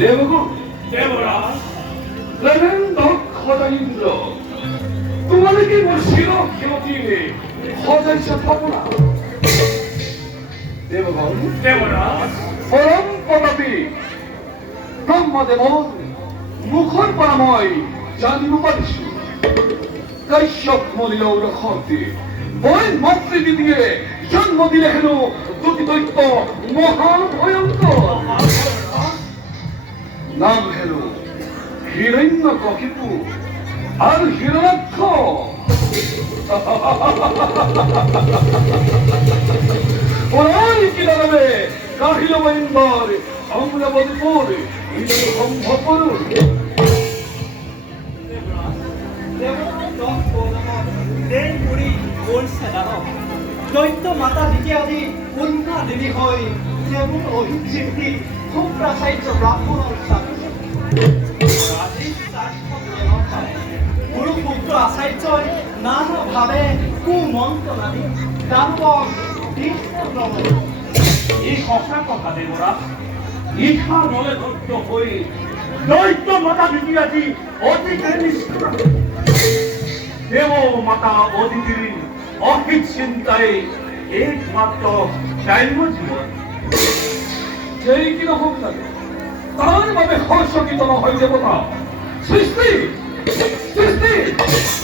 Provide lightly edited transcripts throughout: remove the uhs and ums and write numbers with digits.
দেবগুণ দেবরাজ লেভেন্ড খজাইন্দ্র তোমাদেরকে বলছিল কেউ দিয়ে খজাইছে পাবো না দেবগণ দেবরাজ পরম পদবী ব্রহ্মদেব মুখর পরাময় জানিব পারিছু কৈশ্যপ মলিলৌর খন্তি বই মাতৃদি দিয়ে জন্ম দিলে হেন দুটি দৈত্য মহাভয়ঙ্কর নাম হেন হিরণ্য ককিপু আর হিরণাক্ষ পৌরাণিক দাঁড়াবে কাহিল মহিন্দর অমরাবতীপুর ইন্দ্র সম্ভবপুর দৈত্য মাতা দ্বিতীয়াদি কন্যা দেবী হয় যেমন অহিংসিদ্ধি খুব প্রাচার্য ব্রাহ্মণর গুরু পুত্র আচার্যই নানাভাৱে কুমন্ত্ৰণাদি দানৱক এই সঁচা কথা দেবরাজ ইহা নলে দৈত্য হই দৈত্য মাতা দ্বিতীয়াদি অতিকে নিষ্ঠুর দেব মাতা অদিতির অহিত চিন্তায় একমাত্র চাইব জীবন যেই কিনা হোক না তার ভাবে হর্ষকিত ন হয় দেবতা সৃষ্টি সৃষ্টি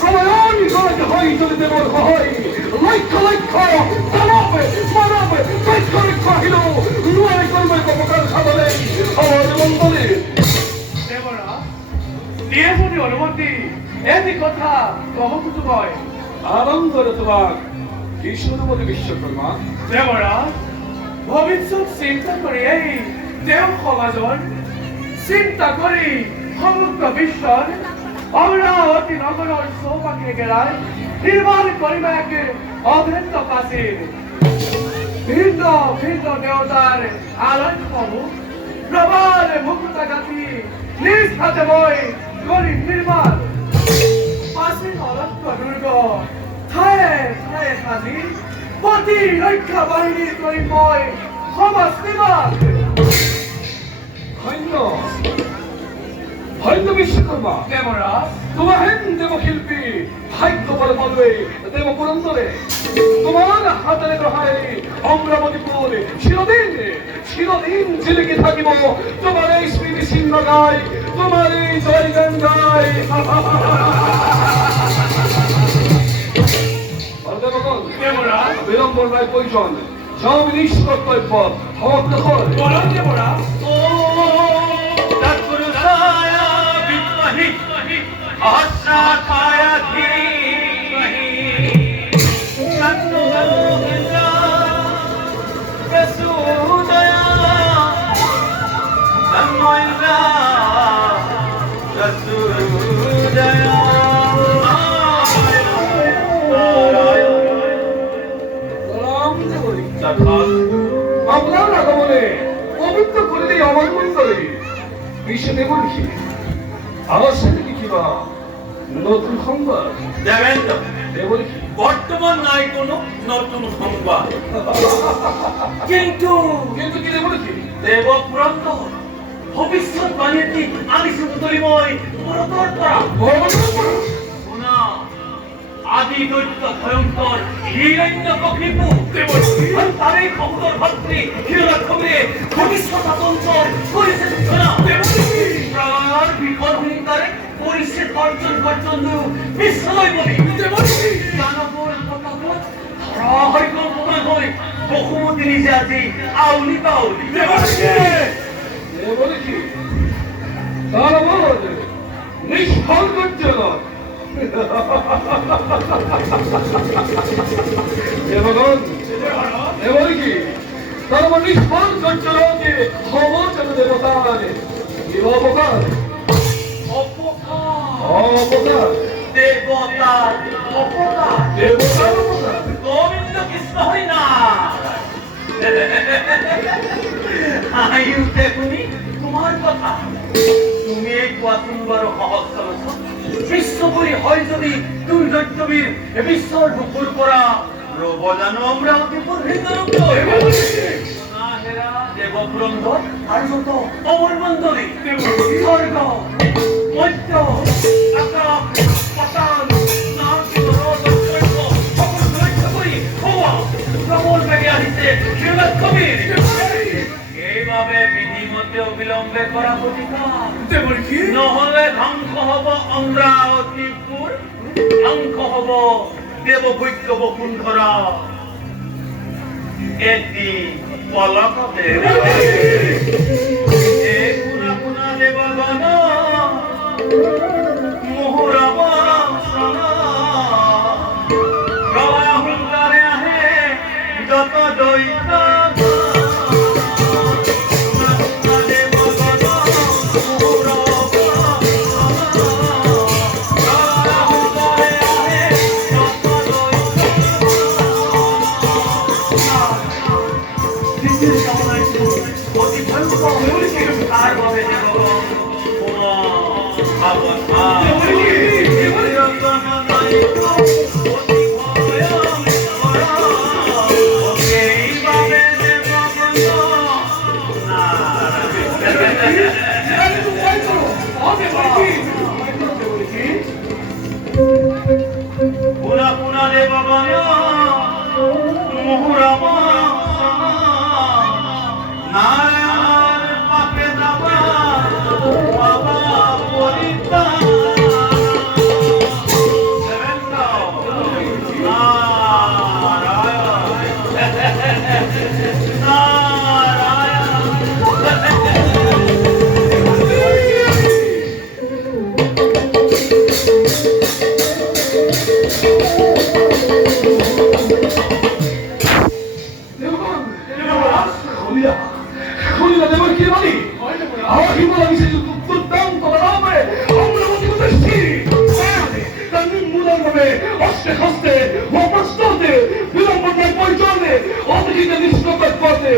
প্রলয়নি গড়াতে হয় যদি দেবর হয় লক্ষ লক্ষ দানব মানব লক্ষ লক্ষ আহিল নুয়ারে কর্মে কপকার সাধনে আমার মন্ডলে দেবরাজ দিয়ে যদি অনুমতি এটি কথা কব কিছু কয় আনন্দরে তোমার ঈশ্বরমতি বিশ্বকর্মা দেবরাজ ভবিষ্যৎ চিন্তা কৰি এই দেও সমাজৰ চিন্তা কৰি সমগ্ৰ বিশ্বৰ অমৰাৱতী নগৰৰ চৌপাশে ঘেৰাই নিৰ্মাণ কৰিব এক অভেদ্য প্ৰাচীৰ ভিন্ন ভিন্ন দেৱতাৰ আলয়সমূহ প্ৰবাল মুকুতা গাঁথি নিজ হাতে মই কৰি নিৰ্মাণ প্ৰাচীন অলক্ষ্য দুৰ্গ ঠায়ে ঠায়ে সাজি প্ৰতিৰক্ষা বাহিনীৰ কৰি মই সমাজ নিৰ্মাণ ধন্য ধন্য বিশ্বকর্মা দেবরাজ তোমার হেন দেবশিল্পী ভাগ্য বলে বলবে দেব পুরন্দরে তোমার হাতে গ্রহায় অমরাবতীপুর চিরদিন চিরদিন ঝিলিকে থাকিব তোমার এই স্মৃতি চিহ্ন গায় তোমার এই জয় গান গায় দেবরাজ বিলম্বন রায় প্রয়োজন সব নিষ্কর্তব্য হওয়া হয় বলুন দেবরাজ तत्पुरुषाय विद्महि सहस्रार्थाय धीमहि तन्नो इन्द्रो प्रचोदयात् तन्नो इन्द्रो प्रचोदयात् আপনার আগমনে পবিত্র করে দিই আমার মন্দিরে বিশ্বে দেব লিখি আমার সাথে লিখিবা নতুন সংবাদ দেবেন্দ্র দেব লিখি বর্তমান নাই কোনো নতুন সংবাদ কিন্তু কিন্তু কি বলেছি দেব পুরন্ত ভবিষ্যৎবাণীটি আমি শুধু তলিময় পুরোতর করা শোনা আদি দৈত্য ভয়ঙ্কর হিরণ্য কক্ষিপু তারই খবর ভাতৃ হিরণ্যক্ষে ভবিষ্যৎ আতঙ্কর করেছে সূচনা প্রলয়ের বিকট হুঙ্কারে পরিষেদ অর্জন পর্যন্ত বিস্ময় বলি দানবর পতাকত ধরা হয় কল্পনা হয় বহুমতি নিজে আজি আউলি তাউলি বলেছি তার বল নিষ্ফল করছে না দেবগণ এবার কি তার মানে নিষ্ফল করছে না যে ক্ষমতা দেবতা কি অপকার অপকার দেবতা অপকার দেবতার অপকার গোবিন্দ কৃষ্ণ হই না আয়ু দেখুনি তোমার কথা তুমি এই কোয়াতুম্বর সহজ চলছ বিশ্বপুরী হয় যদি তুমি দৈত্যবীর বিশ্বর বুকুর করা রব জানো আমরা অতিপুর হৃদয় না হেরা দেবপুরন্ধ আর যত অমর মন্ডলী স্বর্গ মধ্য আকাশ পাতাল নাচ রোদ দৈত্য সকল দৈত্যবী হওয়া প্রবল বেগে আহিছে শ্রীমৎ কবির এইভাবে বিধিমতে অবিলম্বে করা প্রতিকার নহলে ধ্বংস হব অমরাবতীপুর ধ্বংস হব দেববৈদ্য বসুন্ধরা এটি পলক পুনা দেবগণ মোহরব হুঙ্কারে আহে যত দৈত্য পুনা পুনা দেবগণ মোহরব নারায়ণ পাপে দাবা বাবা পরিতা শুনিলা দেবর কি বলি আমার কি বলা বিশেষ দুর্দান্ত নামে আমরা মতি করতেছি তার নির্মূলন ভাবে অস্তে হস্তে অপ্রস্তুতে বিলম্বনায় পরিচলে অতিথিতে নিষ্প্রকাশ করতে